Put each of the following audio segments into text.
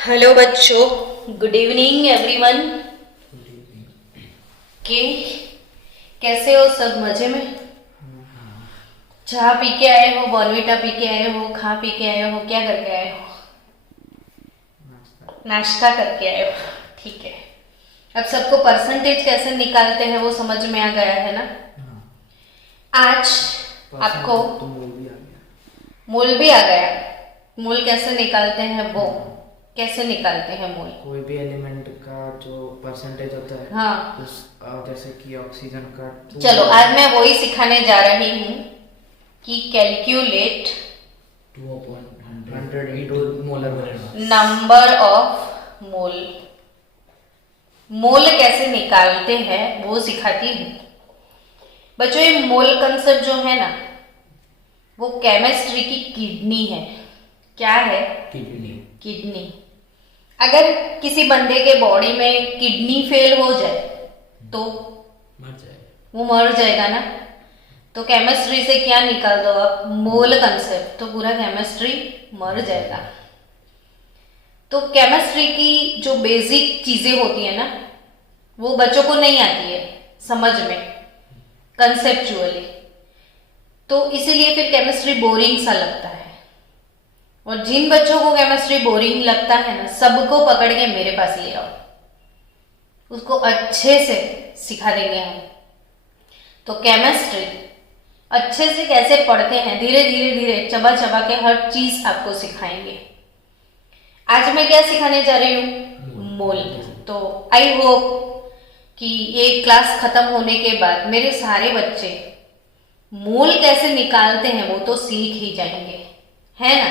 Hello बच्चों, good evening everyone. के कैसे हो सब? मजे में? चाय पी के आए हो, बॉर्नविटा पी के आए हो, खा पी के आए हो, क्या करके आए हो? नाश्ता करके आए हो, ठीक है। अब सबको परसेंटेज कैसे निकालते हैं वो समझ में आ गया है ना? आज आपको तो मूल भी आ गया। मूल भी आ गया। मूल कैसे निकालते हैं वो कैसे निकालते हैं मूल? कोई भी एलिमेंट का जो परसेंटेज होता है, हाँ, उस जैसे कि ऑक्सीजन का चलो आज मैं वही सिखाने जा रही हूँ कि कैलकुलेट 2/100 into मोलर बनेगा। Number of mole. मोल कैसे निकालते हैं वो सिखाती हूँ बच्चों। ये मोल कंसेप्ट जो है ना, वो केमिस्ट्री की किडनी है। क्या है? किडनी। अगर किसी बंदे के बॉडी में किडनी फेल हो जाए तो मर जाएगा। वो मर जाएगा ना। तो केमिस्ट्री से क्या निकाल दो आप? मोल कंसेप्ट, तो पूरा केमिस्ट्री मर जाएगा। तो केमिस्ट्री की जो बेसिक चीजें होती है ना, वो बच्चों को नहीं आती है समझ में, कंसेप्चुअली। तो इसीलिए फिर केमिस्ट्री बोरिंग सा लगता है। और जिन बच्चों को केमिस्ट्री बोरिंग लगता है ना, सबको पकड़ के मेरे पास ले आओ, उसको अच्छे से सिखा देंगे हम। तो केमिस्ट्री अच्छे से कैसे पढ़ते हैं, धीरे धीरे धीरे चबा चबा के हर चीज आपको सिखाएंगे। आज मैं क्या सिखाने जा रही हूँ? मोल। तो आई होप कि ये क्लास खत्म होने के बाद मेरे सारे बच्चे मोल कैसे निकालते हैं वो तो सीख ही जाएंगे, है ना?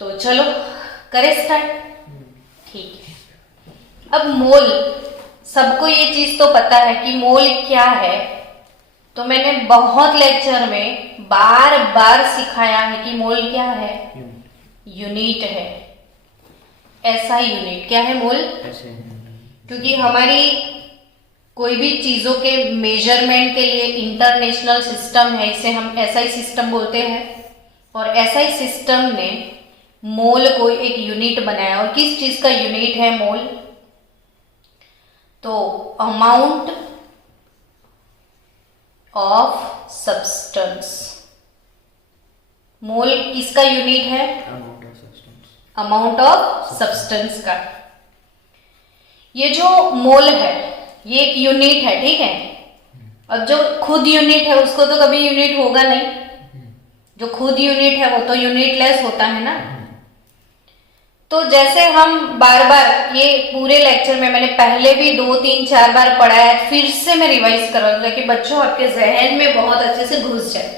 तो चलो करें स्टार्ट। ठीक है। अब मोल, सबको ये चीज तो पता है कि मोल क्या है। तो मैंने बहुत लेक्चर में बार बार सिखाया है कि मोल क्या है? यूनिट है। ऐसा यूनिट क्या है? मोल। ऐसे क्योंकि हमारी कोई भी चीजों के मेजरमेंट के लिए इंटरनेशनल सिस्टम है, इसे हम एसआई सिस्टम बोलते हैं। और एसआई सिस्टम ने मोल को एक यूनिट बनाया। और किस चीज का यूनिट है मोल? तो अमाउंट ऑफ सब्सटेंस। मोल किसका यूनिट है? Amount of substance. Amount of substance का। ये जो मोल है ये एक यूनिट है, ठीक है। अब जो खुद यूनिट है उसको तो कभी यूनिट होगा नहीं। जो खुद यूनिट है वो तो यूनिटलेस होता है ना। तो जैसे हम बार बार, ये पूरे लेक्चर में मैंने पहले भी 2 3 4 बार पढ़ा है, फिर से मैं रिवाइज कर रहा हूँ ताकि बच्चों आपके जहन में बहुत अच्छे से घुस जाए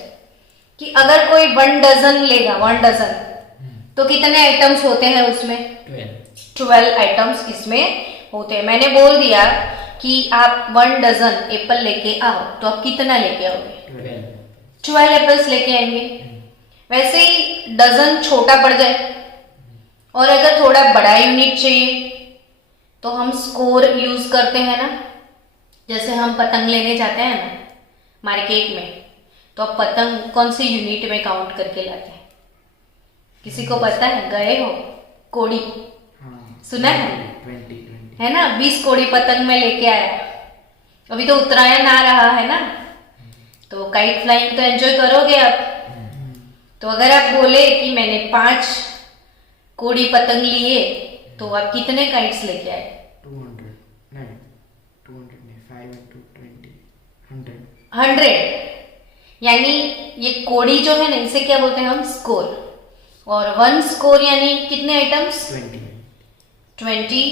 कि अगर कोई 1 डजन लेगा, 1 डजन, तो कितने आइटम्स होते हैं उसमें? 12 आइटम्स इसमें होते हैं। मैंने बोल दिया कि आप 1 डजन एप्पल लेके आओ, तो आप कितना लेके आओगे? 12 एप्पल्स लेके आएंगे। वैसे ही डजन छोटा पड़ जाए और अगर थोड़ा बड़ा यूनिट चाहिए तो हम स्कोर यूज करते हैं ना। जैसे हम पतंग लेने जाते हैं ना मार्केट में, तो अब पतंग कौन सी यूनिट में काउंट करके लाते हैं? किसी को पता है? गए हो? कोड़ी सुना है? 20 है ना? 20 कोड़ी पतंग में लेके आया। अभी तो उत्तरायण आ रहा है ना, तो काइट फ्लाइंग तो एंजॉय करोगे आप। तो अगर आप बोले कि मैंने 5 कोड़ी पतंग लिए, तो आप कितने काइट्स लेके आए? 200 नहीं, 200 नहीं, 5 into 20 100। यानी ये कोड़ी जो है ना, इसे क्या बोलते हैं हम? स्कोर। और 1 स्कोर यानी कितने आइटम्स? 20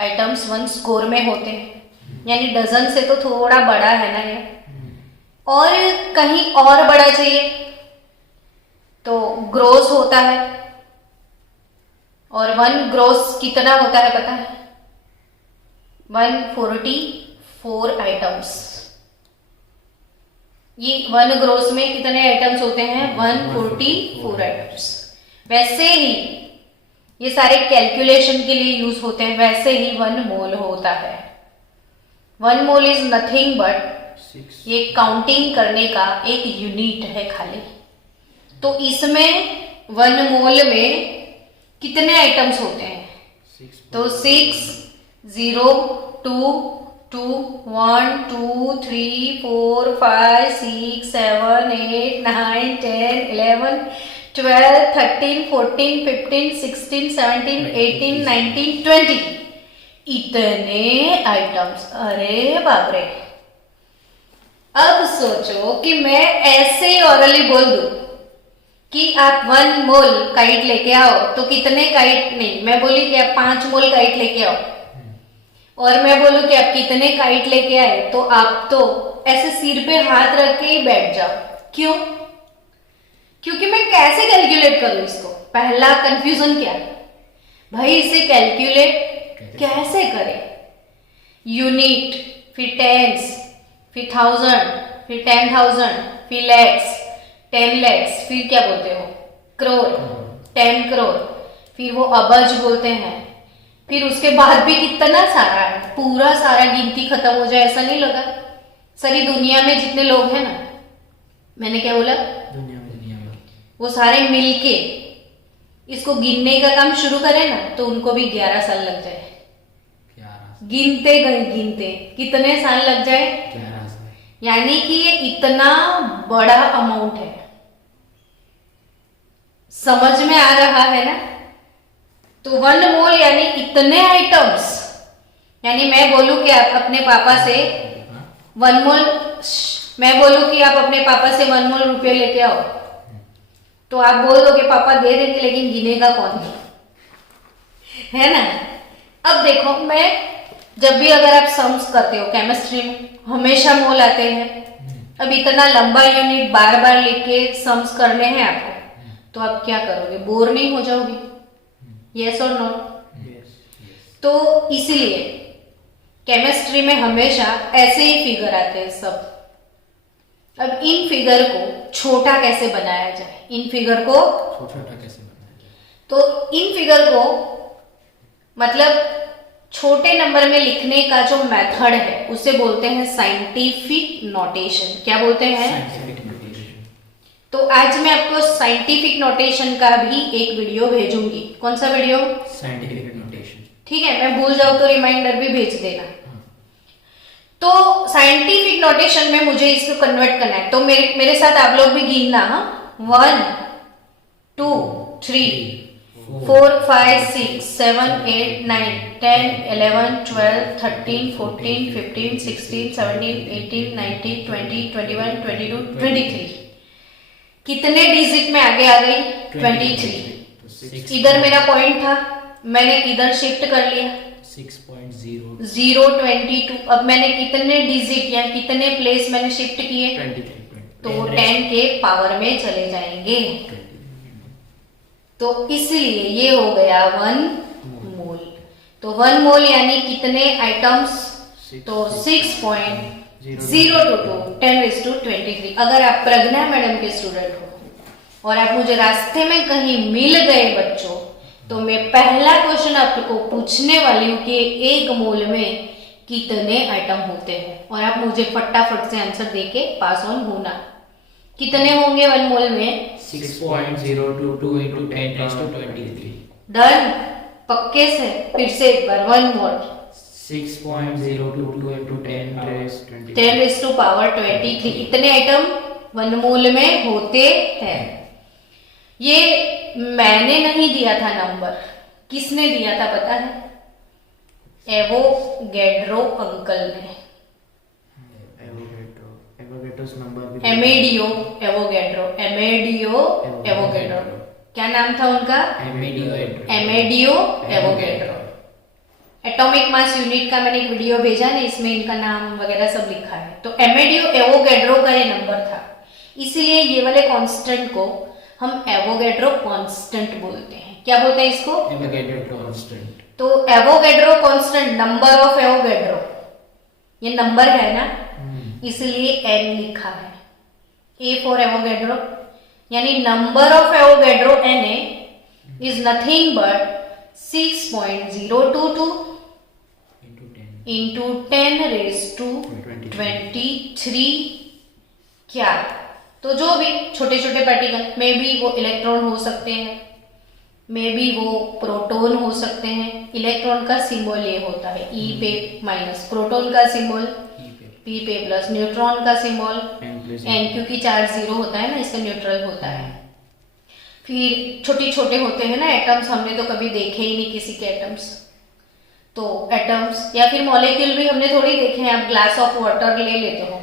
आइटम्स 1 स्कोर में होते हैं। यानी डजन से तो थोड़ा बड़ा है ना ये। और कहीं और बड़ा चाहिए तो ग्रोस होता है। और 1 ग्रोस कितना होता है पता है? 144 आइटम्स। ये 1 ग्रोस में कितने आइटम्स होते हैं? 144 आइटम्स। वैसे ही ये सारे कैलकुलेशन के लिए यूज होते हैं। वैसे ही 1 मोल होता है। 1 मोल इज नथिंग बट, ये काउंटिंग करने का एक यूनिट है खाली। तो इसमें 1 मोल में कितने आइटम्स होते हैं? तो 6 0 2 2 1 2 3 4 5 6 7 8 9 10 11 12 13 14 15 16 17 18 19 20 इतने आइटम्स, अरे बाप रे। अब सोचो कि मैं ऐसे ही ऑरली बोल दूं कि आप 1 मोल काइट लेके आओ, तो कितने काइट, नहीं मैं बोली कि आप 5 मोल काइट लेके आओ, और मैं बोलूं कि आप कितने काइट लेके आए, तो आप तो ऐसे सिर पे हाथ रख के ही बैठ जाओ। क्यों? क्योंकि मैं कैसे कैलकुलेट करूं इसको। पहला कंफ्यूजन क्या, भाई इसे कैलकुलेट कैसे करें। यूनिट, फिर टेंस, फिर थाउजेंड, फिर 10,000, फिर लैक्स, 10 लैक्स, फिर क्या बोलते हो करोड़, 10 करोड़, फिर वो अबज बोलते हैं। फिर उसके बाद भी कितना सारा है, पूरा सारा गिनती खत्म हो जाए ऐसा नहीं लगा। सारी दुनिया में जितने लोग हैं ना, मैंने क्या बोला, दुनिया में वो सारे मिलके इसको गिनने का काम शुरू करें ना, तो उनको भी 11 साल लग जाए। 11 गिनते गए, गिनते कितने साल लग जाए, 11 साल। यानी कि ये इतना बड़ा अमाउंट है। समझ में आ रहा है ना। तो 1 मोल यानी इतने आइटम्स, यानी मैं बोलूं कि आप अपने पापा से 1 मोल, मैं बोलूं कि आप अपने पापा से 1 मोल रुपये लेके आओ, तो आप बोल दोगे पापा दे देंगे, लेकिन गिनेगा कौन, है ना। अब देखो, मैं जब भी अगर आप सम्स करते हो केमिस्ट्री में, हमेशा मोल आते हैं। अब इतना लंबा यूनिट बार बार लेके सम्स करने हैं आपको, तो आप क्या करोगे, बोर नहीं हो जाओगे, यस और नो। तो इसीलिए केमिस्ट्री में हमेशा ऐसे ही फिगर आते हैं सब। अब इन फिगर को छोटा कैसे बनाया जाए, इन फिगर को छोटा कैसे बनाया जाए, तो इन फिगर को मतलब छोटे नंबर में लिखने का जो मेथड है उसे बोलते हैं साइंटिफिक नोटेशन। क्या बोलते हैं, साइंटिफिक नोटेशन। तो आज मैं आपको साइंटिफिक नोटेशन का भी एक वीडियो भेजूंगी। कौन सा वीडियो, साइंटिफिक नोटेशन, ठीक है, मैं भूल जाऊं तो रिमाइंडर भी भेज देना। तो साइंटिफिक नोटेशन में मुझे इसको कन्वर्ट करना है, तो मेरे साथ आप लोग भी गिनना। 1 2 3 4 5 6 7 8 9 10 11 12 13 14 15 16 17 18 19 20 21 22 23। कितने डिजिट में आगे आ गई, 23। इधर मेरा पॉइंट था, मैंने इधर शिफ्ट कर लिया 6.0 0.22। अब मैंने कितने डिजिट या कितने प्लेस मैंने शिफ्ट किए, 23, तो 10 के पावर में चले जाएंगे। तो इसलिए ये हो गया 1 मोल। तो 1 मोल यानी कितने आइटम्स, तो 6.022 10⁻23। अगर आप प्रज्ञा मैडम के स्टूडेंट हो और आप मुझे रास्ते में कहीं मिल गए बच्चों, तो मैं पहला क्वेश्चन आपको पूछने वाली हूँ कि 1 मोल में कितने आइटम होते हैं, और आप मुझे फटाफट से आंसर देके पास ऑन होना। कितने होंगे 1 मोल में, 6.022 into 10⁻23। डन, पक्के से। फिर से एक बार 1 मोल 6.022 into 10⁻23। 10⁻23 इतने आइटम 1 मोल में होते हैं। ये मैंने नहीं दिया था नंबर, किसने दिया था पता है, एवोगैड्रो अंकल ने। एवोगैड्रोस नंबर भी, एमेडियो एवोगैड्रो, क्या नाम था उनका, Amedeo Avogadro. Atomic mass unit का मैंने एक वीडियो भेजा ना, इसमें इनका नाम वगैरह सब लिखा है। तो एमेडियो एवोगैड्रो का ये नंबर था, इसीलिए ये वाले कांस्टेंट को हम एवोगैड्रो कांस्टेंट बोलते हैं। क्या बोलते हैं इसको, एवोगैड्रो कांस्टेंट। तो Avogadro constant, number of Avogadro, ये नंबर है ना, इसलिए n लिखा है। A फॉर एवोगैड्रो, यानी number of Avogadro Na is nothing but 6.022 into 10⁻23। क्या, तो जो भी छोटे छोटे पार्टिकल में भी वो इलेक्ट्रॉन हो सकते हैं, मे बी वो प्रोटॉन हो सकते हैं। इलेक्ट्रॉन का सिंबल ये होता है ई पे माइनस, प्रोटॉन का सिंबल पी पे प्लस, न्यूट्रॉन का सिंबल एन, क्योंकि चार्ज जीरो होता है ना, इसका न्यूट्रल होता है। फिर छोटे छोटे होते हैं ना एटम्स, हमने तो कभी देखे ही नहीं किसी के एटम्स। तो एटम्स या फिर मॉलिक्यूल भी हमने थोड़ी देखे हैं। आप ग्लास ऑफ वाटर ले लेते हो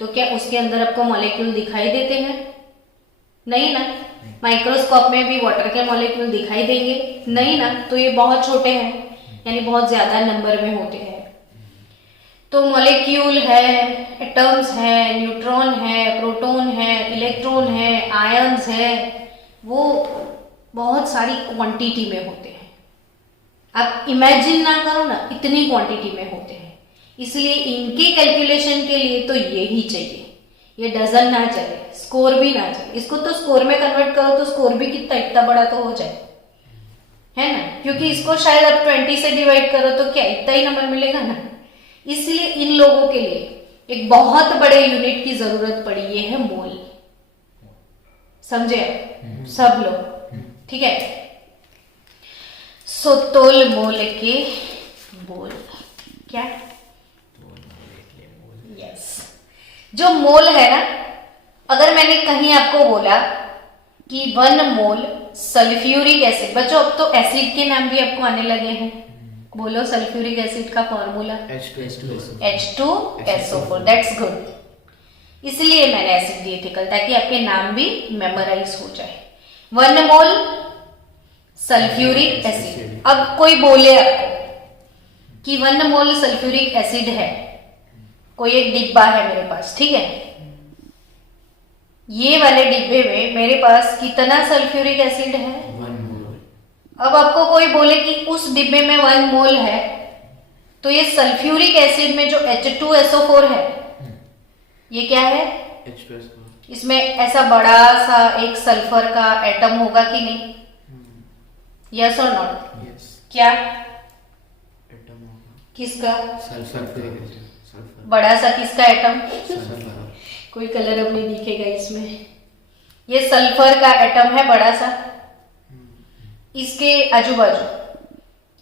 तो क्या उसके अंदर आपको मॉलिक्यूल दिखाई देते हैं? नहीं ना। माइक्रोस्कोप में भी वाटर के मॉलिक्यूल दिखाई देंगे? नहीं ना। तो ये बहुत छोटे हैं, यानी बहुत ज्यादा नंबर में होते हैं। तो मॉलिक्यूल है, एटम्स है, न्यूट्रॉन है, प्रोटॉन है, इलेक्ट्रॉन है, आयन्स है, वो बहुत सारी क्वांटिटी में होते हैं। आप इमेजिन ना करो ना, इतनी क्वांटिटी में होते हैं। इसलिए इनके कैलकुलेशन के लिए तो ये ही चाहिए, ये डजन ना चले, स्कोर भी ना चले। इसको तो स्कोर में कन्वर्ट करो तो स्कोर भी कितना इतना बड़ा तो हो जाए, है ना, क्योंकि इसको शायद आप 20 से डिवाइड करो तो क्या इतना ही नंबर मिलेगा ना। इसलिए इन लोगों के लिए एक बहुत बड़े यूनिट की जरूरत पड़ी, ये है मोल। समझे आप सब लोग? ठीक है। सो तोल मोल के बोल, क्या? यस। जो मोल है ना, अगर मैंने कहीं आपको बोला कि 1 मोल सल्फ्यूरिक एसिड, बच्चों अब तो एसिड के नाम भी आपको आने लगे हैं। बोलो सल्फ्यूरिक एसिड का फॉर्मूला H2SO4। That's good. इसलिए मैंने एसिड दिए थे कल, ताकि आपके नाम भी मेमोराइज हो जाए। 1 मोल सल्फ्यूरिक एसिड। अब कोई बोले आपको कि 1 मोल सल्फ्यूरिक एसिड है, कोई एक डिब्बा है मेरे पास, ठीक है, ये वाले डिब्बे में मेरे पास कितना सल्फ्यूरिक एसिड है? 1 मोल। अब आपको कोई बोले कि उस डिब्बे में 1 मोल है, तो ये सल्फ्यूरिक एसिड में जो H2SO4 है, ये क्या है? H2SO4। इसमें ऐसा बड़ा सा एक सल्फर का एटम होगा कि नहीं? यस और नॉट? यस। क्या एटम होगा किसका? सल्फर। बड़ा सा किसका एटम? सल्फर। कोई कलर अब नहीं दिखेगा इसमें। ये सल्फर का एटम है बड़ा सा। इसके आजू बाजू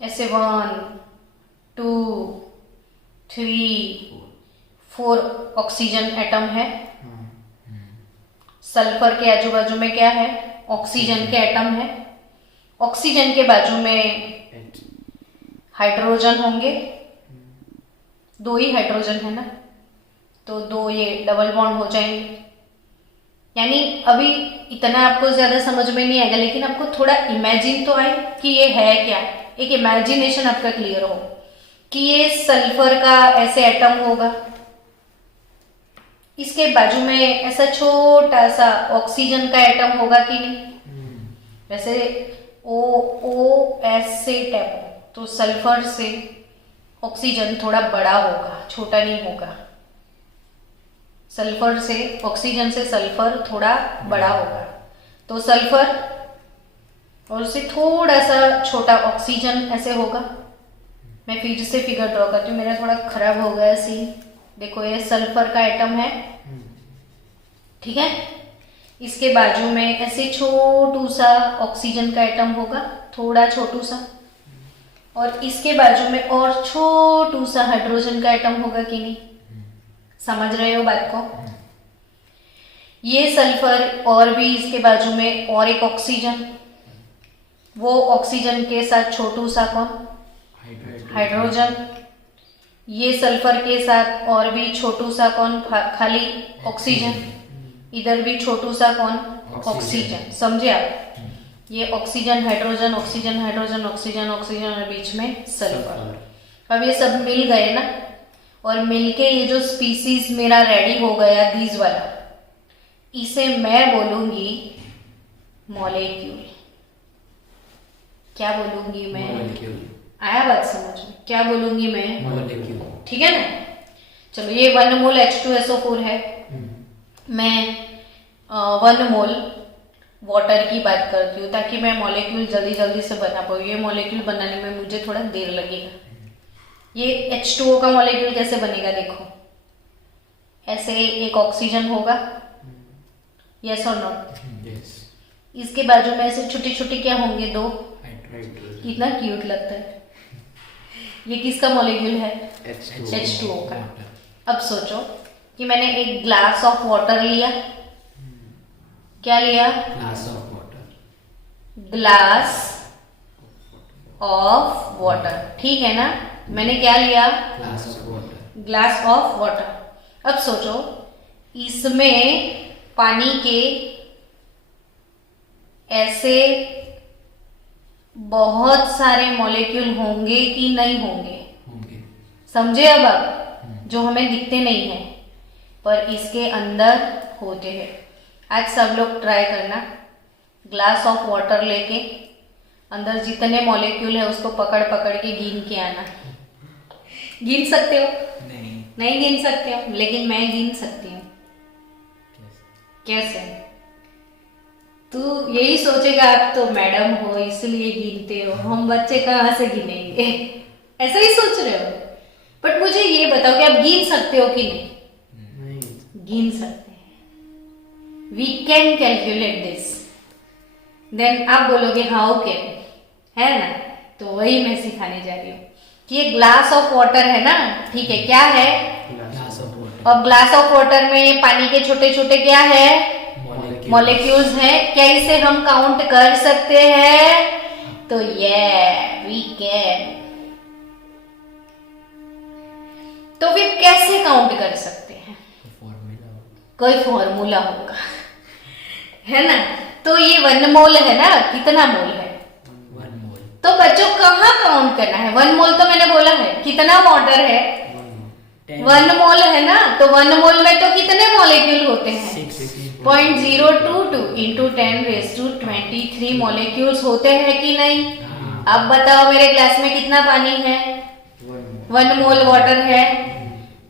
ऐसे 1 2 3 4 ऑक्सीजन एटम है। सल्फर के आजू बाजू में क्या है? ऑक्सीजन के एटम है। ऑक्सीजन के बाजू में हाइड्रोजन होंगे, 2 ही हाइड्रोजन है ना, तो 2 ये डबल बॉन्ड हो जाएंगे। यानी अभी इतना आपको ज्यादा समझ में नहीं आएगा, लेकिन आपको थोड़ा इमेजिन तो आए कि ये है क्या, एक इमेजिनेशन आपका क्लियर हो कि ये सल्फर का ऐसे एटम होगा, इसके बाजू में ऐसा छोटा सा ऑक्सीजन का एटम होगा कि नहीं? वैसे OS से टैप, तो सल्फर से ऑक्सीजन थोड़ा बड़ा होगा, छोटा नहीं होगा। सल्फर से ऑक्सीजन से सल्फर थोड़ा बड़ा होगा, तो सल्फर और उससे थोड़ा सा छोटा ऑक्सीजन ऐसे होगा। मैं फिर से फिगर ड्रॉ करती हूँ, मेरा थोड़ा खराब हो गया सीन। देखो ये सल्फर का एटम है, ठीक है, इसके बाजू में ऐसे छोटू सा ऑक्सीजन का एटम होगा, थोड़ा छोटू सा, और इसके बाजू में और छोटू सा हाइड्रोजन का एटम होगा कि नहीं? समझ रहे हो बात को? ये सल्फर और भी इसके बाजू में और एक ऑक्सीजन, वो ऑक्सीजन के साथ छोटू सा कौन? हाइड्रोजन। ये सल्फर के साथ और भी छोटू सा कौन? खाली ऑक्सीजन। इधर भी छोटू सा कौन? ऑक्सीजन। समझे आप? ये oxygen hydrogen oxygen hydrogen oxygen oxygen और बीच में सल्फर। अब ये सब मिल गए ना, और मिलके ये जो स्पीसीज मेरा रेडी हो गया दीज वाला, इसे मैं बोलूंगी मॉलिक्यूल। क्या बोलूंगी मैं? मॉलिक्यूल। आया बात समझ में? क्या बोलूंगी मैं? मॉलिक्यूल। ठीक है ना? चलो ये 1 मोल H2SO4 है। मैं 1 मोल वाटर की बात करती हूँ, ताकि मैं मॉलिक्यूल जल्दी जल्दी से बना पाऊँ। ये मॉलिक्यूल बनाने में मुझे थोड़ा देर लगेगा। ये H2O का मॉलिक्यूल कैसे बनेगा? देखो, ऐसे एक ऑक्सीजन होगा, यस और नॉट? यस। इसके बाजू में ऐसे छोटे छोटे क्या होंगे, दो, हाइड्रोजन कितना क्यूट लगता है। ये किसका मॉलिक्यूल है? H2O H2O का। अब सोचो कि मैंने एक ग्लास ऑफ वाटर लिया, क्या लिया? Glass of water, glass of water, ठीक है ना? मैंने क्या लिया? Glass of water, glass of water. अब सोचो इसमें पानी के ऐसे बहुत सारे मॉलिक्यूल होंगे कि नहीं होंगे? होंगे। समझे अब आप? जो हमें दिखते नहीं है पर इसके अंदर होते हैं। आज सब लोग ट्राई करना, ग्लास ऑफ वाटर लेके अंदर जितने मॉलिक्यूल है उसको पकड़ पकड़ के गिन के आना। गिन सकते हो? नहीं। नहीं गिन सकते हो, लेकिन मैं गिन सकती हूँ। कैसे? तू यही सोचेगा आप तो मैडम हो इसलिए गिनते हो, हम बच्चे कहाँ से गिनेंगे, ऐसा ही सोच रहे हो। बट मुझे ये बताओ कि आप गिन सकते हो कि नहीं? नहीं। गिन सकते हैं। We can calculate this. Then आप बोलोगे हाउ कैन, है ना? तो वही मैं सिखाने जा रही हूँ कि ये ग्लास ऑफ वाटर है ना, ठीक है, क्या है? ग्लास ऑफ वाटर, अब ग्लास ऑफ वाटर में पानी के छोटे छोटे क्या है? मॉलिक्यूल्स हैं। क्या इसे हम काउंट कर सकते हैं? तो ये वी कैन। तो फिर कैसे काउंट कर सकते हैं? फॉर्मूला, कोई फॉर्मूला होगा, है ना? तो ये 1 मोल है ना, कितना मोल है? 1 मोल, तो बच्चों कहाँ काउंट करना है? 1 मोल तो मैंने बोला है, कितना वाटर है? 1 मोल है ना, तो 1 मोल में तो कितने मॉलिक्यूल होते हैं? 0.022 इंटू 10⁻23 मॉलिक्यूल्स होते हैं कि नहीं? अब बताओ मेरे ग्लास में कितना पानी है? 1 मोल वाटर है,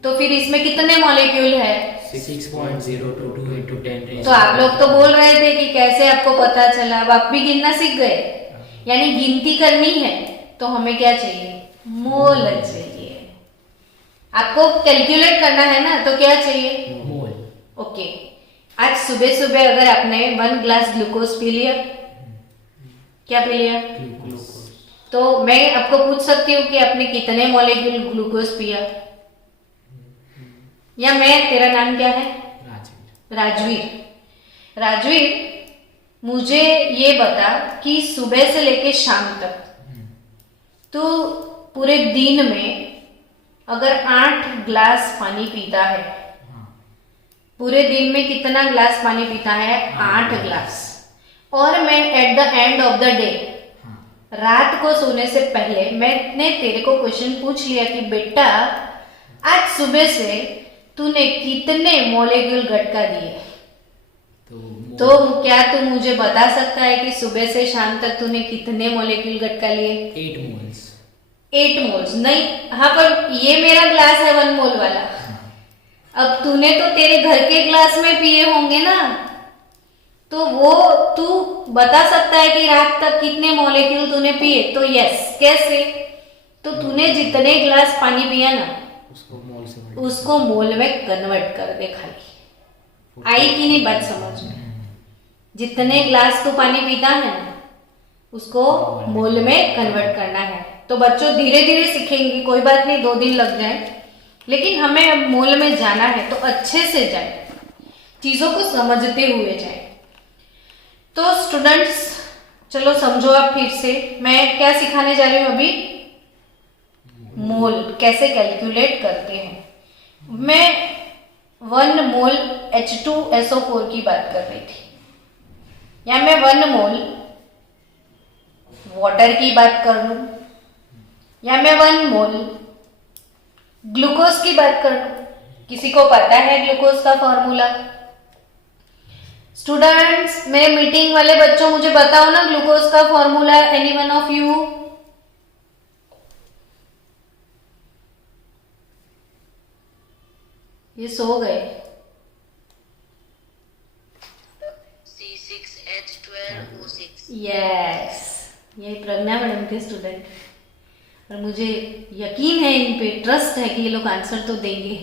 तो फिर इसमें कितने मॉलिक्यूल है? 6.022 इंटू 10 तो आप लोग तो बोल रहे थे कि कैसे आपको पता चला, अब आप भी गिनना सीख गए। यानी गिनती करनी है तो हमें क्या चाहिए? मोल चाहिए। आपको कैलकुलेट करना है ना, तो क्या चाहिए? मोल। ओके। आज सुबह सुबह अगर आपने 1 ग्लास ग्लूकोज पी लिया, क्या पी लिया? ग्लूकोज, तो मैं आपको पूछ सकती हूँ कि आपने कितने मॉलिक्यूल ग्लूकोज पिया? या मैं, तेरा नाम क्या है? राजवीर। राजवीर। राजवीर, मुझे ये बता कि सुबह से लेके शाम तक तो पूरे दिन में अगर 8 ग्लास पानी पीता है, पूरे दिन में कितना ग्लास पानी पीता है? 8 ग्लास। और मैं at the end of the day, रात को सोने से पहले मैंने तेरे को क्वेश्चन पूछ लिया कि बेटा आज सुबह से तूने कितने मॉलिक्यूल गटका दिए, तो क्या तू मुझे बता सकता है कि सुबह से शाम तक तूने कितने मॉलिक्यूल गटका लिए? 8 मोल्स। 8 मोल्स नहीं, हाँ, पर ये मेरा ग्लास है 1 मोल वाला। अब तूने तो तेरे घर के ग्लास में पिए होंगे ना, तो वो तू बता सकता है कि रात तक कितने मॉलिक्यूल तूने पिए? तो यस। कैसे? तो तूने जितने ग्लास पानी पिया ना, उसको मोल में कन्वर्ट कर दे खाली। आई कि नहीं बात समझ में? जितने ग्लास तू पानी पीता है ना, उसको मोल में कन्वर्ट करना है। तो बच्चों धीरे धीरे सीखेंगे, कोई बात नहीं, 2 दिन लग जाए, लेकिन हमें अब मोल में जाना है तो अच्छे से जाए, चीजों को समझते हुए जाए। तो स्टूडेंट्स चलो समझो आप फिर से, मैं क्या सिखाने जा रही हूँ अभी? मोल कैसे कैलकुलेट करते हैं। मैं 1 मोल H2SO4 की बात कर रही थी, या मैं 1 मोल वाटर की बात कर लूं, या मैं 1 मोल ग्लूकोज की बात कर लूं। किसी को पता है ग्लूकोज का फॉर्मूला? स्टूडेंट्स, मेरे मीटिंग वाले बच्चों मुझे बताओ ना ग्लूकोज का formula. Any one of you? ये सो गए। C6H12O6। यस, ये प्रज्ञा मैडम के स्टूडेंट, और मुझे यकीन है, इन पे ट्रस्ट है कि ये लोग आंसर तो देंगे।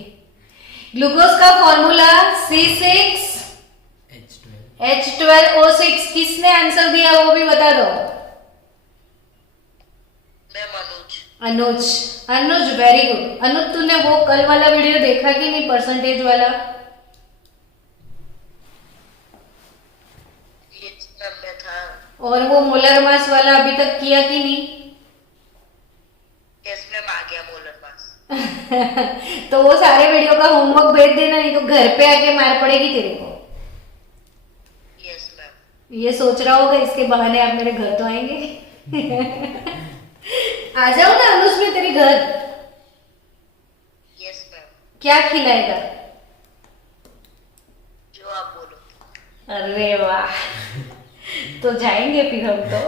ग्लूकोज का फॉर्मूला C6H12 H12O6 किसने आंसर दिया वो भी बता दो। मैं मनोज। अनुज। अनुज वेरी गुड। अनुज तूने वो कल वाला वीडियो देखा कि नहीं, परसेंटेज वाला? ये सब में था। और वो मोलर मास वाला अभी तक किया कि नहीं? इसमें आ गया मोलर मास। तो वो सारे वीडियो का होमवर्क भेज देना, नहीं तो घर पे आके मार पड़ेगी तेरे को। Yes ma'am. ये सोच रहा होगा इसके बहाने आप मेरे घर तो आएंगे। आ जाओ ना अनुज में तेरे घर। Yes ma'am. क्या खिलाएगा? जो आप बोलो। अरे वाह, तो जाएंगे फिर हम तो।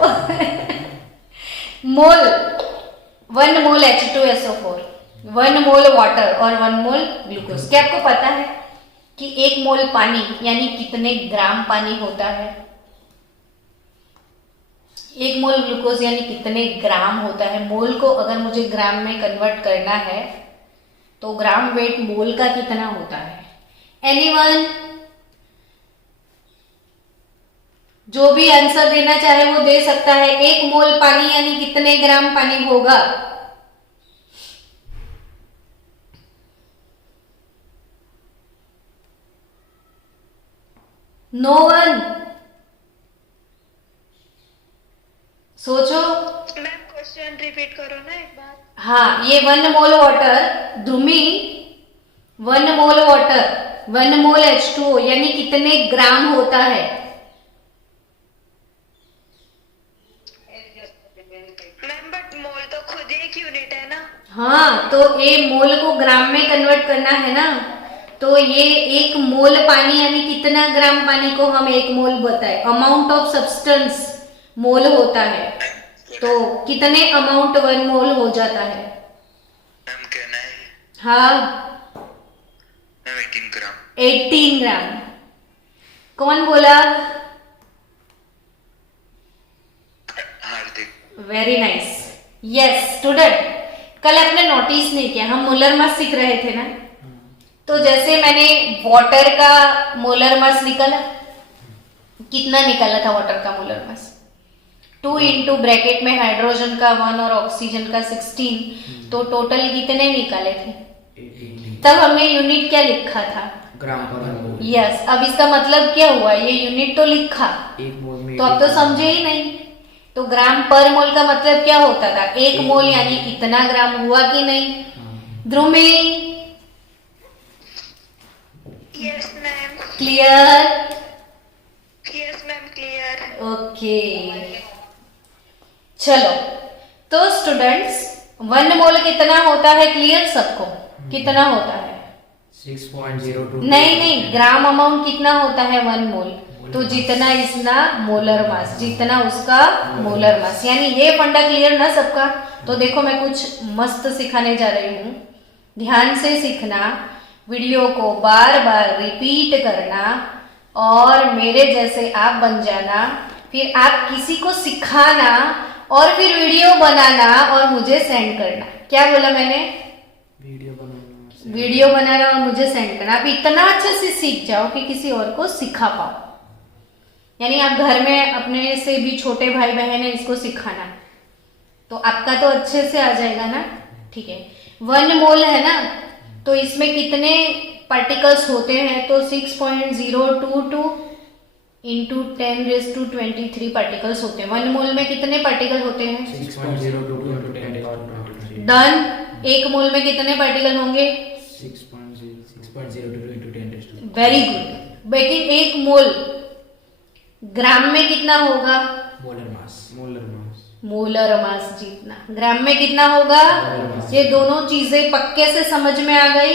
मोल, 1 मोल H2SO4, 1 मोल वाटर और 1 मोल ग्लूकोज। क्या आपको पता है कि 1 मोल पानी यानी कितने ग्राम पानी होता है? 1 मोल ग्लूकोज यानी कितने ग्राम होता है? मोल को अगर मुझे ग्राम में कन्वर्ट करना है तो ग्राम वेट मोल का कितना होता है? एनीवन? जो भी आंसर देना चाहे वो दे सकता है। 1 मोल पानी यानी कितने ग्राम पानी होगा? No one? सोचो। मैम क्वेश्चन रिपीट करो ना एक बार। हाँ, ये 1 मोल वाटर, ध्रुमी 1 मोल वाटर 1 मोल H2O यानी कितने ग्राम होता है? मैम बट मोल तो खुद ही एक यूनिट है ना। हाँ, तो ए मोल को ग्राम में कन्वर्ट करना है ना, तो ये 1 मोल पानी यानी कितना ग्राम पानी को हम 1 मोल बताए? अमाउंट ऑफ सब्सटेंस मोल होता है, तो कितने अमाउंट 1 मोल हो जाता है? मैम कहना है हाँ, मैम 18 ग्राम। 18 ग्राम। कौन बोला? Hardik. Very nice. Yes student, कल आपने नोटिस नहीं किया, हम मोलर मास सीख रहे थे ना, तो जैसे मैंने वाटर का मोलर मास निकाला, कितना निकाला था वाटर का मोलर मास? 2 इंटू ब्रैकेट में हाइड्रोजन का 1 और ऑक्सीजन का 16, तो टोटल कितने निकाले थे? 18 तब हमने यूनिट क्या लिखा था? ग्राम पर मोल। यस। अब इसका मतलब क्या हुआ? ये यूनिट तो लिखा, 1 मोल में तो अब तो समझे ही नहीं। तो ग्राम पर मोल का मतलब क्या होता था? 1 मोल यानी इतना ग्राम हुआ कि नहीं? Dhrumi yes ma'am. Clear? Yes ma'am clear. Okay, चलो। तो स्टूडेंट्स 1 मोल कितना होता है? क्लियर सबको? कितना होता है? 6.02। नहीं नहीं, ग्राम अमाउंट कितना होता है 1 मोल? तो जितना इसका मोलर मास, जितना उसका मोलर मास, यानी ये फंडा क्लियर ना सबका? तो देखो मैं कुछ मस्त सिखाने जा रही हूँ, ध्यान से सीखना, वीडियो को बार बार रिपीट करना और मेरे जैसे आप बन जाना, फिर आप किसी को सिखाना और फिर वीडियो बनाना और मुझे सेंड करना। क्या बोला मैंने? वीडियो बनाना और मुझे सेंड करना। आप इतना अच्छे से सीख जाओ कि किसी और को सिखा पाओ, यानी आप घर में अपने से भी छोटे भाई बहन है इसको सिखाना, तो आपका तो अच्छे से आ जाएगा ना। ठीक है, 1 मोल है ना, तो इसमें कितने पार्टिकल्स होते हैं? तो 6.022 इंटू 10⁻23 पार्टिकल्स होते हैं। 1 मोल में कितने पार्टिकल होते हैं? 6.022 into 10⁻23। डन। 1 मोल में कितने पार्टिकल होंगे? 6.022 into 10⁻23। Very good. लेकिन 1 मोल ग्राम में कितना होगा? Molar mass. मोलर मास जितना। ग्राम में कितना होगा? ये दोनों चीजें पक्के से समझ में आ गई?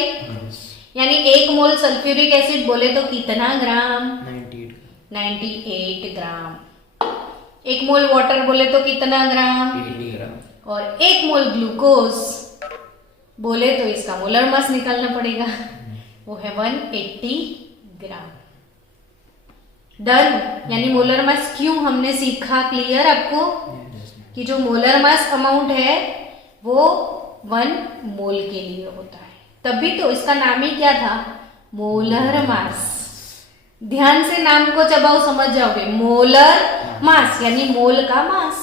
यानी 1 मोल सल्फ्यूरिक एसिड बोले तो कितना ग्राम? 98 ग्राम। 1 मोल वाटर बोले तो कितना ग्राम? 80 ग्राम। और 1 मोल ग्लूकोज बोले तो इसका मोलर मास निकालना पड़ेगा, वो है 180 ग्राम। डन। यानी मोलर मास क्यों हमने सीखा? क्लियर आपको कि जो मोलर मास अमाउंट है वो 1 मोल के लिए होता है, तभी तो इसका नाम ही क्या था? Molar mass. ध्यान से नाम को चबाओ, समझ जाओगे। मोलर मास यानी मोल का मास,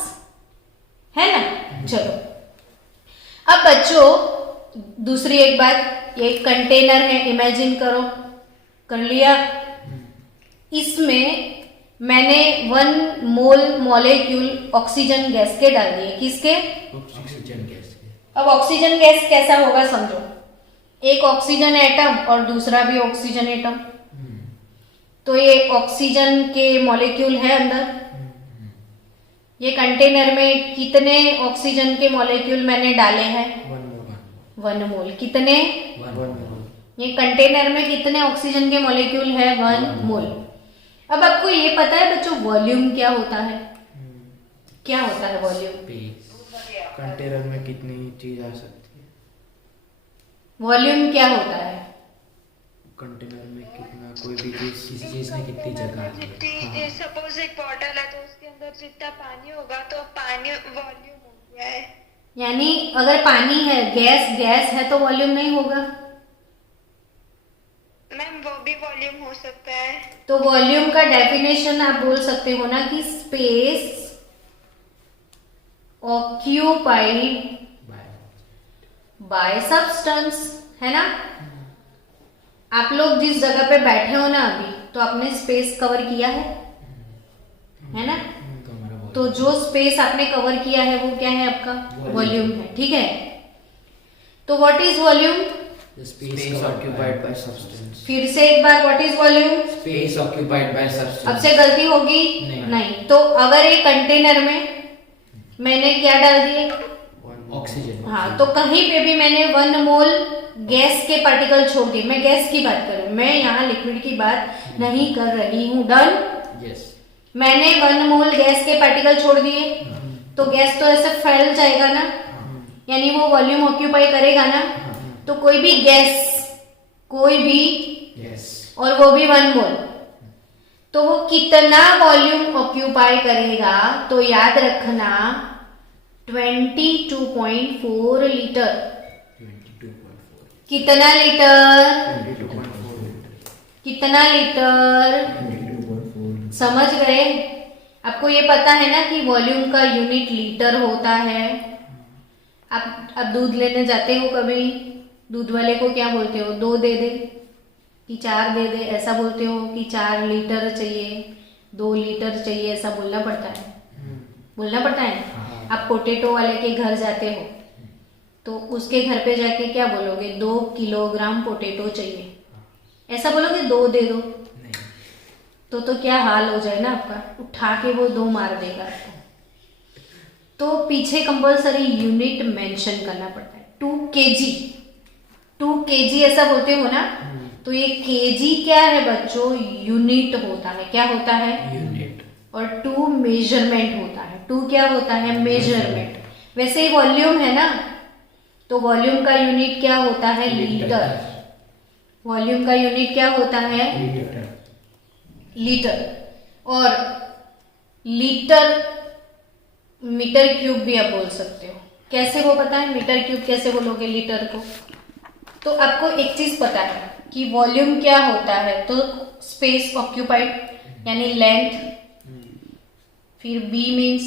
है ना। चलो अब बच्चों दूसरी एक बात, ये कंटेनर है, इमेजिन करो, कर लिया। इसमें मैंने 1 मोल मॉलिक्यूल ऑक्सीजन गैस के डाल दिए। किसके? ऑक्सीजन गैस के। अब ऑक्सीजन गैस कैसा होगा समझो, एक ऑक्सीजन एटम और दूसरा भी ऑक्सीजन एटम, तो ये ऑक्सीजन के मॉलिक्यूल है अंदर। ये कंटेनर में कितने ऑक्सीजन के मॉलिक्यूल मैंने डाले हैं? 1 मोल। कितने? 1 मोल। ये कंटेनर में कितने ऑक्सीजन के मॉलिक्यूल है? 1 मोल। अब आपको ये पता है बच्चों वॉल्यूम क्या होता है? क्या होता है वॉल्यूम? कंटेनर में कितनी चीज आ सकती है? वॉल्यूम क्या होता है? कंटेनर में कितना, कोई भी चीज, किसी चीज ने कितनी जगह ली है। जितनी सपोज एक बॉटल है तो उसके अंदर जितना पानी होगा तो पानी वॉल्यूम हो गया है। यानी अगर पानी है, गैस है तो वॉल्यूम नहीं होगा। मैम वो भी वॉल्यूम हो सकता है। तो वॉल्यूम का डेफिनेशन आप बोल सकते हो ना कि स्पेस ऑक्यूपाइड बाय सब्सटेंस, है ना। आप लोग जिस जगह पे बैठे हो ना अभी, तो आपने स्पेस कवर किया है ना। तो जो स्पेस आपने कवर किया है वो क्या है? आपका वॉल्यूम है, ठीक है। तो what is volume? Space occupied by substance. फिर से एक बार, what is volume? Space occupied by substance. अब से गलती होगी नहीं। तो अगर एक कंटेनर में मैंने क्या डाल दिए? ऑक्सीजन। हाँ, तो कहीं पे भी मैंने 1 मोल गैस के पार्टिकल छोड़ दिए। मैं गैस की बात करूं, मैं यहाँ लिक्विड की बात नहीं कर रही हूँ। डन। यस। मैंने 1 मोल गैस के पार्टिकल छोड़ दिए, तो गैस तो ऐसे फैल जाएगा ना, यानी वो वॉल्यूम ऑक्यूपाई करेगा ना। तो कोई भी गैस, कोई भी, और वो भी 1 मोल, तो वो कितना वॉल्यूम ऑक्यूपाई करेगा? तो याद रखना 22.4 लीटर। 22.4। कितना लीटर? 22.4। कितना लीटर? 22.4। समझ गए? आपको ये पता है ना कि वॉल्यूम का यूनिट लीटर होता है। आप दूध लेने जाते हो, कभी दूध वाले को क्या बोलते हो? 2 दे दे कि 4 दे दे, ऐसा बोलते हो कि 4 लीटर चाहिए, 2 लीटर चाहिए, ऐसा बोलना पड़ता है। बोलना पड़ता है ना। आप पोटैटो वाले के घर जाते हो तो उसके घर पे जाके क्या बोलोगे? 2 किलोग्राम पोटैटो चाहिए, ऐसा बोलोगे? 2 दे दो। तो क्या हाल हो जाए ना आपका, उठा के वो 2 मार देगा आपको। तो पीछे कंपल्सरी यूनिट मेंशन करना पड़ता है। 2 केजी, 2 केजी ऐसा बोलते हो ना। तो ये केजी क्या है बच्चों? यूनिट होता है। क्या होता है? यूनिट। और 2 मेजरमेंट होता है। 2 क्या होता है? मेजरमेंट। वैसे ही वॉल्यूम है ना, तो वॉल्यूम का यूनिट क्या होता है? लीटर। वॉल्यूम का यूनिट क्या होता है? लीटर। और लीटर मीटर क्यूब भी आप बोल सकते हो। कैसे वो पता है? मीटर क्यूब कैसे बोलोगे लीटर को? तो आपको एक चीज पता है कि वॉल्यूम क्या होता है, तो स्पेस ऑक्यूपाइड यानी लेंथ, फिर b means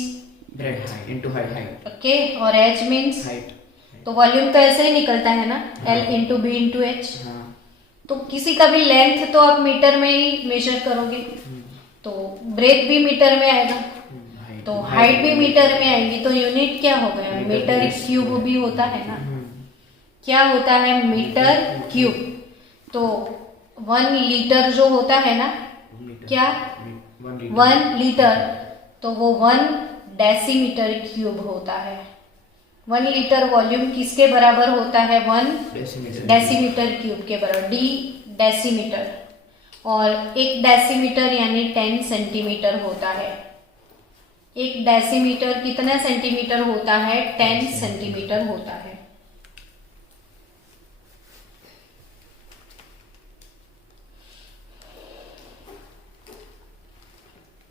breadth height into height. Okay, और एच मीन्स हाइट। तो वॉल्यूम तो ऐसे ही निकलता है ना, l into b into h. तो किसी का भी लेंथ तो आप मीटर में ही मेजर करोगे, तो ब्रेथ भी मीटर में आएगा, तो हाइट भी मीटर में आएगी। तो यूनिट क्या हो गया? मीटर क्यूब भी होता है ना। क्या होता है? Metre cube. तो 1 लीटर जो होता है ना, क्या 1 लीटर, तो वो 1 डेसीमीटर क्यूब होता है। 1 लीटर वॉल्यूम किसके बराबर होता है? 1 डेसीमीटर क्यूब के बराबर। डी डेसीमीटर, और 1 डेसीमीटर यानी 10 सेंटीमीटर होता है। 1 डेसीमीटर कितना सेंटीमीटर होता है? 10 सेंटीमीटर होता है।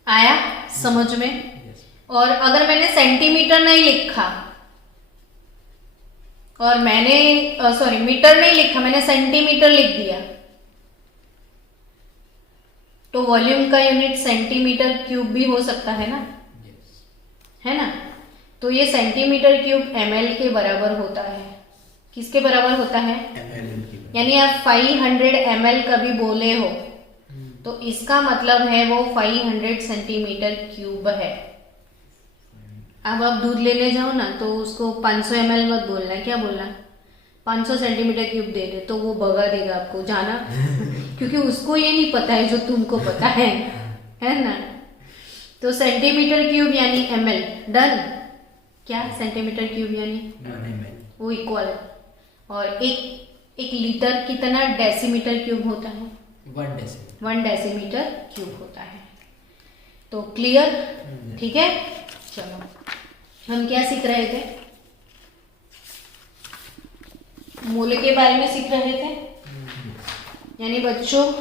आया समझ में? और अगर मैंने सेंटीमीटर नहीं लिखा, और मैंने सॉरी मीटर नहीं लिखा, मैंने सेंटीमीटर लिख दिया, तो वॉल्यूम का यूनिट सेंटीमीटर क्यूब भी हो सकता है ना, यस। है ना। तो ये सेंटीमीटर क्यूब ml के बराबर होता है। किसके बराबर होता है? ml की। यानी आप 500 ml कभी बोले हो तो इसका मतलब है वो 500 सेंटीमीटर क्यूब है। अब आप दूध लेने जाओ ना तो उसको 500 ml मत बोलना, क्या बोलना? 500 सेंटीमीटर क्यूब दे दे, तो वो भगा देगा आपको जाना क्योंकि उसको ये नहीं पता है जो तुमको पता है ना। तो सेंटीमीटर क्यूब यानी ml, डन। क्या सेंटीमीटर क्यूब यानी ml। वो इक्वल। और एक लीटर कितना डेसीमीटर क्यूब होता है? 1 डेसिमल। 1 डेसीमीटर क्यूब होता है। तो क्लियर, ठीक है। चलो हम क्या सीख रहे थे? मोल के बारे में सीख रहे थे। यानी बच्चों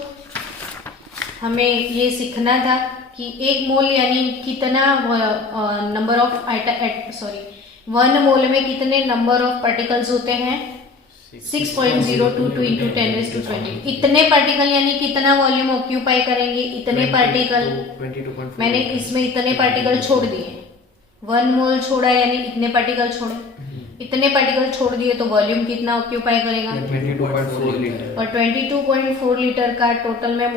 हमें ये सीखना था कि एक मोल यानी कितना नंबर ऑफ सॉरी 1 मोल में कितने नंबर ऑफ पार्टिकल्स होते हैं? 6.022 इंटू 10⁻20। इतने पार्टिकल यानी कितना वॉल्यूम ऑक्यूपाई करेंगे? इतने पार्टिकल। 22.4। मैंने इसमें इतने पार्टिकल छोड़ दिए, 1 मोल छोड़ा यानी इतने पार्टिकल छोड़े, इतने पार्टिकल छोड़ दिए तो वॉल्यूम कितना ऑक्यूपाई करेगा? 22.4 लीटर। और 22.4 लीटर का टोटल में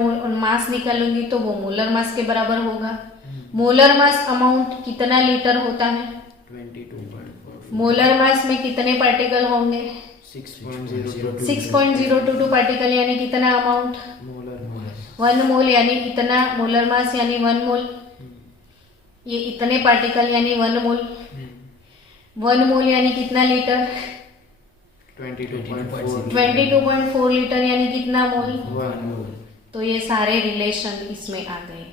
मास निकालूंगी तो वो मोलर मास के बराबर होगा। मोलर मास अमाउंट कितना लीटर होता है? 22.4। मोलर मास में कितने पार्टिकल होंगे? 6.022 पार्टिकल यानी कितना अमाउंट? मोलर। 1 मोल यानी इतना, मोलर मास यानी 1 मोल, ये इतने पार्टिकल यानी 1 मोल। 1 मोल यानी कितना लीटर? 22.4। 22.4 लीटर यानी कितना मोल? 1 मोल। तो ये सारे रिलेशन इसमें आ गए।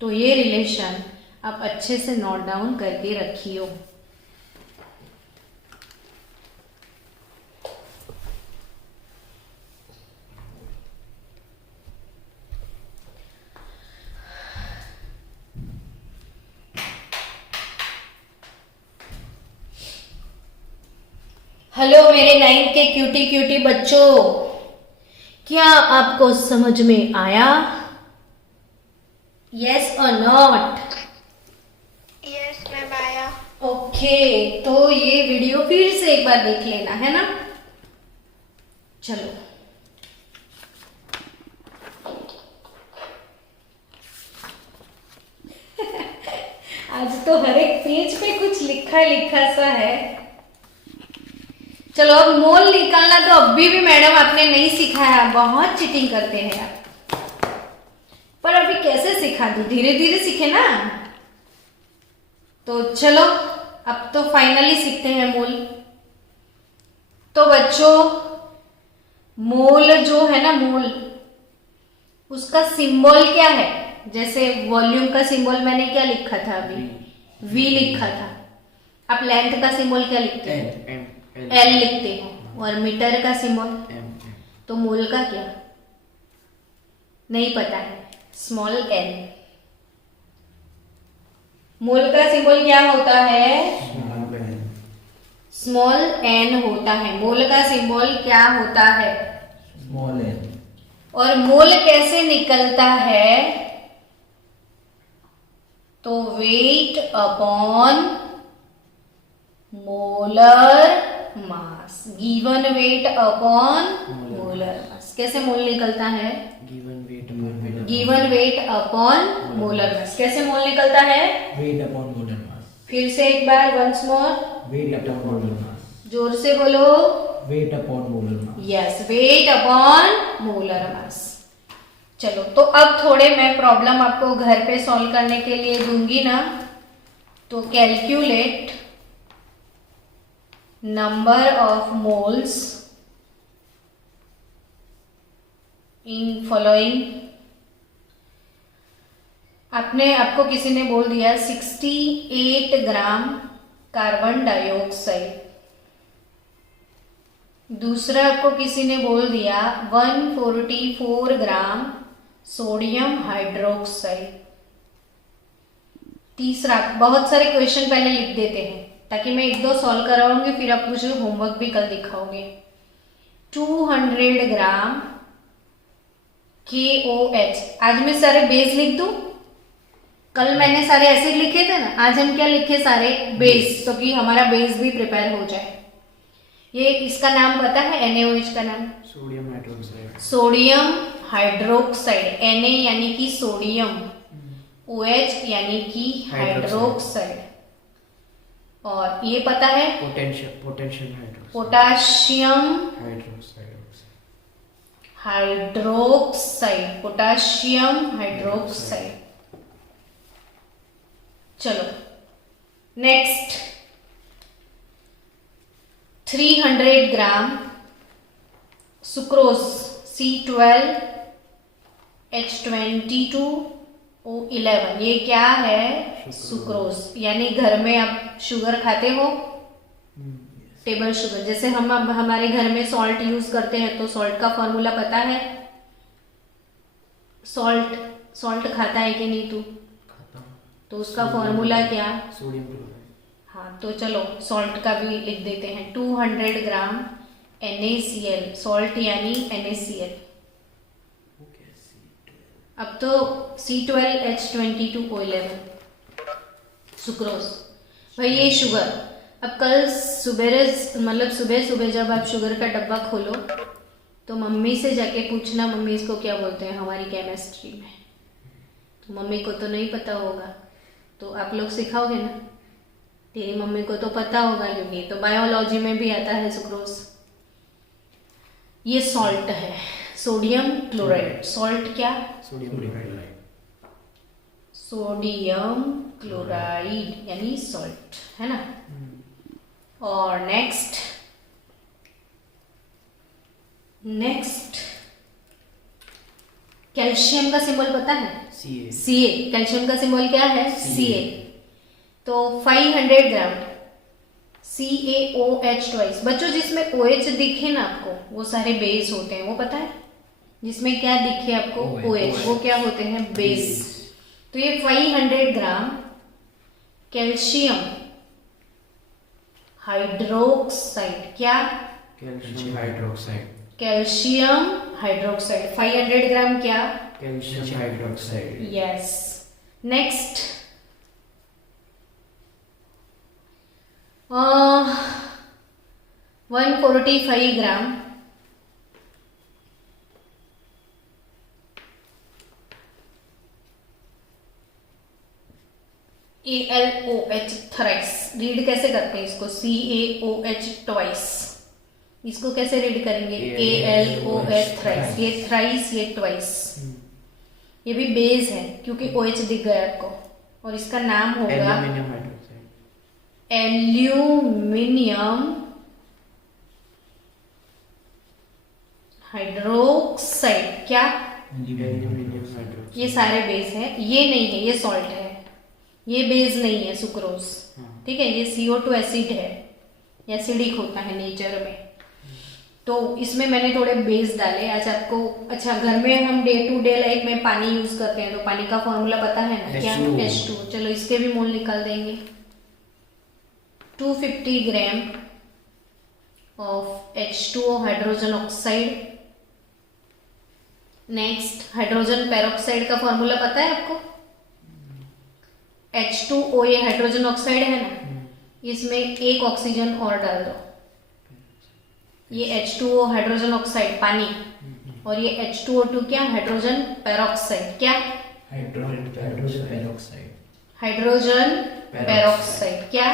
तो ये रिलेशन आप अच्छे से नोट डाउन करके रखियो। हेलो मेरे 9th के क्यूटी क्यूटी बच्चों, क्या आपको समझ में आया? यस और नॉट? यस मैम आया। ओके, तो ये वीडियो फिर से एक बार देख लेना, है ना। चलो आज तो हर एक पेज पे कुछ लिखा लिखा सा है। चलो अब मोल निकालना तो अभी भी मैडम आपने नहीं सिखाया, बहुत चीटिंग करते हैं आप। पर अभी कैसे सिखा दूं? धीरे धीरे सीखे ना। तो चलो अब तो फाइनली सीखते हैं मोल। तो बच्चों मोल जो है ना, मोल उसका सिंबल क्या है? जैसे वॉल्यूम का सिंबल मैंने क्या लिखा था अभी? V लिखा था। आप लेंथ का सिंबल क्या लिखते हैं? L लिखते हो। और मीटर का सिंबल? तो मोल का क्या नहीं पता है? Small n। मोल का सिंबल क्या होता है? स्मॉल n होता है। मोल का सिंबल क्या होता है? Small n। और मोल कैसे निकलता है? तो weight upon molar mass, given weight upon molar mass. कैसे मोल निकलता है? Given weight upon molar mass. कैसे मोल निकलता है? Weight upon molar mass. फिर से एक बार, once more, weight upon molar mass. जोर से बोलो। Weight upon molar mass. Yes, weight upon molar mass. चलो तो अब थोड़े मैं प्रॉब्लम आपको घर पे सॉल्व करने के लिए दूंगी ना। तो calculate number of moles in following. आपको किसी ने बोल दिया 68 ग्राम कार्बन डाइऑक्साइड। दूसरा आपको किसी ने बोल दिया 144 ग्राम सोडियम हाइड्रोक्साइड। तीसरा, बहुत सारे क्वेश्चन पहले लिख देते हैं ताकि मैं 1-2 सॉल्व कराऊंगी, फिर आप मुझे होमवर्क भी कल दिखाओगे। 200 ग्राम KOH। आज मैं सारे बेस लिख दूं? कल मैंने सारे एसिड लिखे थे ना, आज हम क्या लिखे? सारे बेस, तो कि हमारा बेस भी प्रिपेयर हो जाए। ये इसका नाम पता है NaOH का नाम? Sodium hydroxide. Sodium hydroxide. Na यानी कि सोडियम, OH यानी कि हाइड्रोक्साइड। और ये पता है potassium hydroxide. Potassium hydroxide. Hydroxide, potassium hydroxide. चलो नेक्स्ट, 300 ग्राम सुक्रोज C12H22O11। ये क्या है? सुक्रोज। यानी घर में आप शुगर खाते हो, टेबल शुगर। जैसे हम अब हमारे घर में सॉल्ट यूज करते हैं, तो सॉल्ट का फॉर्मूला पता है? सॉल्ट खाता है कि नहीं तू? खाता हूँ। तो उसका फॉर्मूला क्या? Sodium chloride. हाँ, तो चलो सॉल्ट का भी लिख देते हैं। 200 ग्राम NaCl, सॉल्ट यानी NaCl। अब तो C12H22O11 सुक्रोज। भाई ये शुगर। अब कल सुबह सुबह जब आप शुगर का डब्बा खोलो, तो मम्मी से जाके पूछना, मम्मी इसको क्या बोलते हैं हमारी केमिस्ट्री में। तो मम्मी को तो नहीं पता होगा, तो आप लोग सिखाओगे ना। तेरी मम्मी को तो पता होगा, क्योंकि तो बायोलॉजी में भी आता है सुक्रोज। ये सॉल्ट है, सोडियम क्लोराइड। सॉल्ट क्या? Sodium chloride. सोडियम क्लोराइड यानी सॉल्ट, है ना। और नेक्स्ट कैल्शियम का सिंबल पता है? Ca। कैल्शियम का सिंबल क्या है? Ca। तो 500 ग्राम CaOH ट्वाइस। बच्चों जिसमें OH दिखे ना आपको, वो सारे बेस होते हैं, वो पता है? जिसमें क्या दिखे आपको? OH, वो क्या होते हैं? बेस। तो ये 500 ग्राम कैल्शियम हाइड्रोक्साइड। क्या? Calcium hydroxide. कैल्शियम हाइड्रोक्साइड 500 ग्राम क्या? Calcium hydroxide. यस। नेक्स्ट 145 ग्राम AlOH थ्राइस। रीड कैसे करते हैं इसको? CaOH twice. इसको कैसे रीड करेंगे? AlOH thrice. ये थ्राइस, ये ट्वाइस। ये भी बेस है, क्योंकि OH दिख गया आपको। और इसका नाम होगा एल्यूमिनियम हाइड्रोक्साइड। Aluminium hydroxide. क्या? Aluminium hydroxide. ये सारे बेस है, ये नहीं है, ये सॉल्ट है। ये बेस नहीं है सुक्रोज, ठीक है। ये CO2 एसिड है, एसिडिक होता है नेचर में। तो इसमें मैंने थोड़े बेस डाले आज आपको। अच्छा, घर में हम डे टू डे लाइफ में पानी यूज करते हैं, तो पानी का फॉर्मूला पता है ना? क्या? H2। चलो इसके भी मोल निकाल देंगे। 250 gram of H2O hydrogen oxide. Next hydrogen peroxide का फॉर्मूला पता है आपको? H2O, ये हाइड्रोजन ऑक्साइड है ना, इसमें एक ऑक्सीजन और डाल दो। ये H2O हाइड्रोजन ऑक्साइड पानी, और ये H2O2 क्या? Hydrogen peroxide. क्या? Hydrogen peroxide. Hydrogen peroxide. क्या?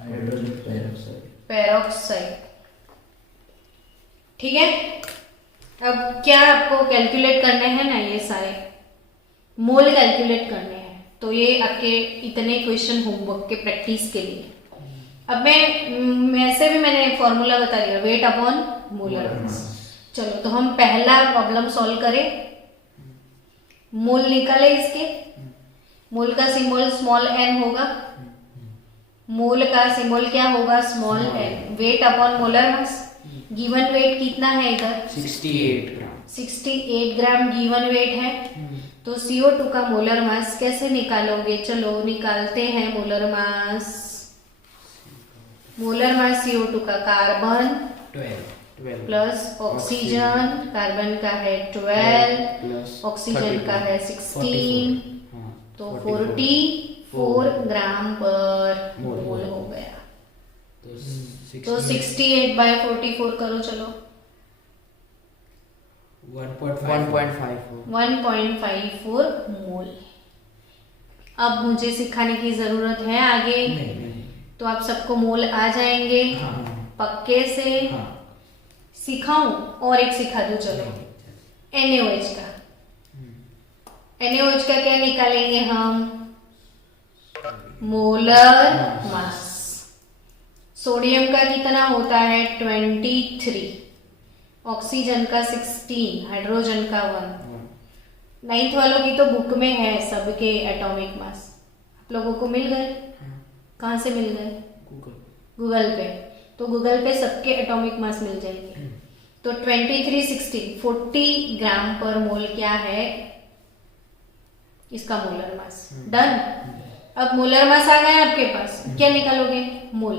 Hydrogen peroxide. पेरोक्साइड। ठीक है। अब क्या आपको कैलकुलेट करने हैं ना, ये सारे मोल कैलकुलेट करने हैं। तो ये आपके इतने क्वेश्चन होमवर्क के प्रैक्टिस के लिए। अब मैं से भी मैंने फॉर्मूला बता दिया, वेट अपॉन मोलर मास। चलो तो हम पहला प्रॉब्लम सॉल्व करें। मोल निकाले इसके। मोल का सिंबल स्मॉल n होगा। मोल का सिंबल क्या होगा? Small n। Wait upon molar mass. Given wait कितना है इधर? 68 ग्राम। 68 ग्राम गिवन वेट है। तो CO2 का मोलर मास कैसे निकालोगे? चलो निकालते हैं molar mass. Molar mass CO2 का कार्बन 12 प्लस ऑक्सीजन, कार्बन का है 12, प्लस ऑक्सीजन का है 16, 44, हाँ, तो 44 44 ग्राम पर मोल। मोल हो गया। तो तो 68/44 करो चलो। 1.54 1.54 मोल। अब मुझे सिखाने की जरूरत है आगे, नहीं तो आप सबको मोल आ जाएंगे हाँ पक्के से। हाँ सिखाऊं और एक सिखा दूं चलो। NaOH का, NaOH का क्या निकालेंगे हम? Molar mass. सोडियम का कितना होता है? 23, ऑक्सीजन का 16, हाइड्रोजन का 1। 9th वालों की तो बुक में है सबके एटॉमिक मास। आप लोगों को मिल गए? कहाँ से मिल गए? गूगल पे। तो गूगल पे सबके एटॉमिक मास मिल जाएंगे। तो 23, 16, 40 ग्राम पर मोल क्या है इसका मोलर मास। डन। अब मोलर मास आ गया आपके पास, क्या निकालोगे? मोल।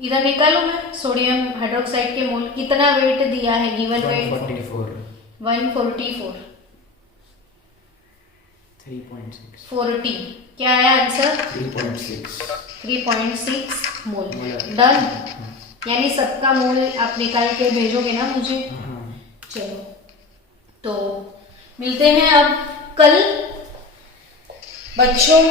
इधर निकालू मैं सोडियम हाइड्रोक्साइड के मोल। कितना वेट दिया है? Given wait 144। 3.6 40 क्या आया आंसर? 3.6 3.6 मोल। मोल। डन। यानी सबका मोल आप निकाल के भेजोगे ना मुझे? हाँ चलो, तो मिलते हैं अब कल बच्चों।